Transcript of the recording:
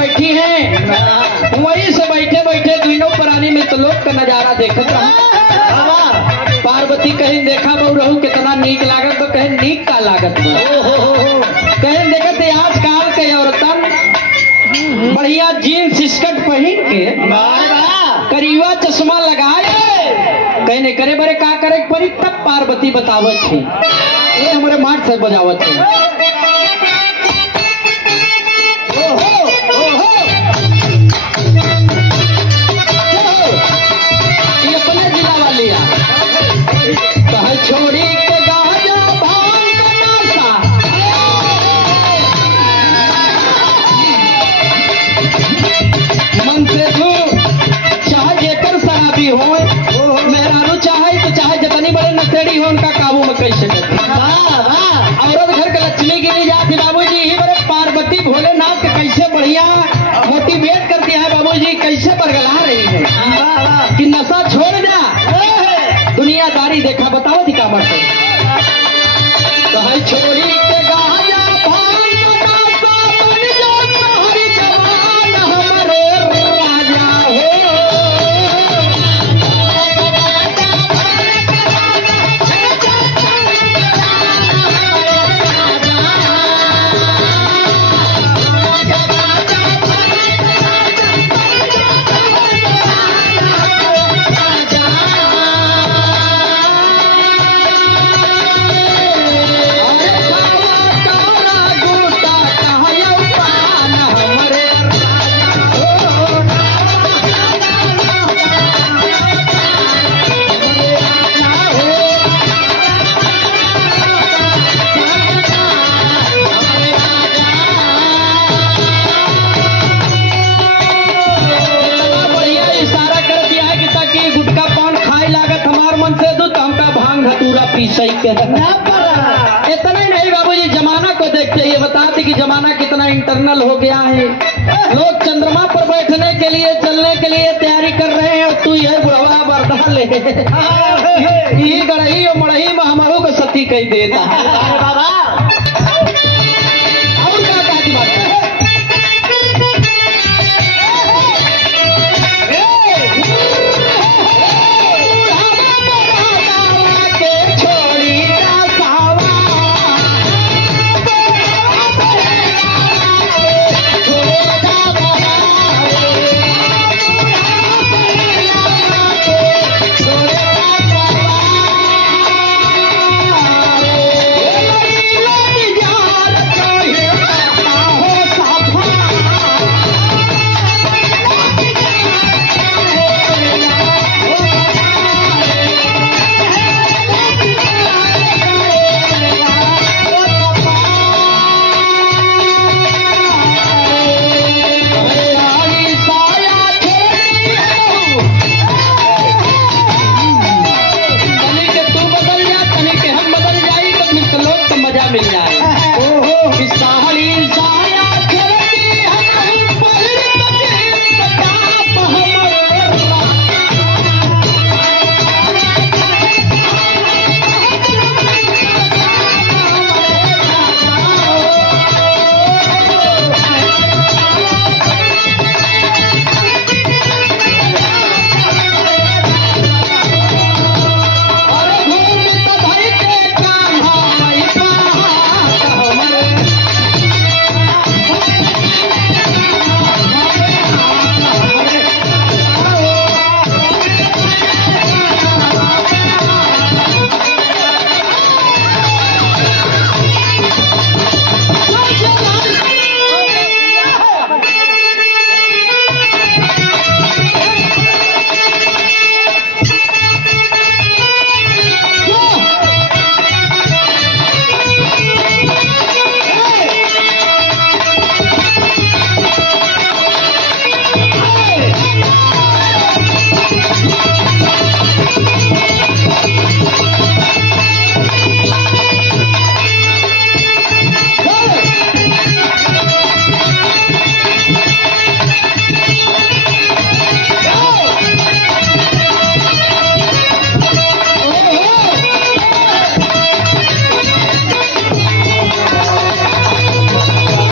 बैठी हैं वहीं से बैठे बैठे दोनों प्राणी में तो लोग का नजारा देखत रहा। पार्वती कहीं देखा बहु रहू कितना नीक लागत तो कहीं नीक का लागत कहीं देखत आजकल के औरतन बढ़िया जीन्स स्कर्ट पहन के करीवा चश्मा लगाए कहने करे बरे का करे परी तब पार्वती बतावत थी ये हमारे माठ से बजावत थी। छोड़ी के गाजा भांग का नासा मन से तू चाहे जेकर शराबी हो मेहरारू चाहे तो चाहे जितनी बड़े नशेड़ी हो उनका काबू में कैसे औरत घर के लक्ष्मी गिरी जाती बाबूजी ही बड़े पार्वती भोलेनाथ के कैसे बढ़िया मोटिवेट करती है बाबूजी कैसे बरगला रही है कि नशा छोड़ जा दुनियादारी देखा बताओ दिखावट तो है छोड़ी के गाजा भांग का नासा बन जा हरी जवान हमारे राजा इतना ही नहीं बाबूजी जमाना को देखते ये बताते कि जमाना कितना इंटरनल हो गया है। लोग चंद्रमा पर बैठने के लिए चलने के लिए तैयारी कर रहे हैं और तू ये बुढ़वा बर्दाश्त ले ये गढ़ही और मड़ही में हमहू को सती कह देता बाबा